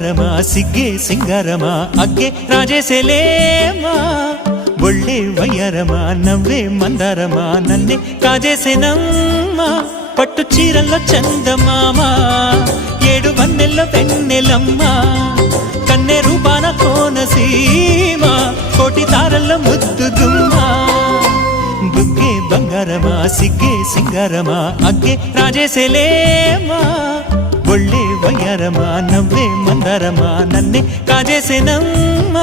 ಬಂಗಾರಮ ಸಿಗ್ಗೆ ಸಿಂಗಾರಮ ಅಗ್ಗೆ ರಾಜೇಸೆಲೇಮಾ ಒಳ್ಳೆ వయ్యారమ నవ్వే మందారమ నన్నే కాజేసేనమ్మ పట్టు చీరల్లో చందమామ ఏడు వన్నెల్లో వెన్నెలమ్మ కన్నె రూపాన కోనసీమ కోటి తారల్లో ముద్దు గుమ్మ బుగ్గే బంగారమ సిగ్గే సింగారమ అగ్గే రాజేసెలేమా ఒళ్ళే వయ్యారమ నవ్వే మందారమ నన్నే కాజేసేనమ్మ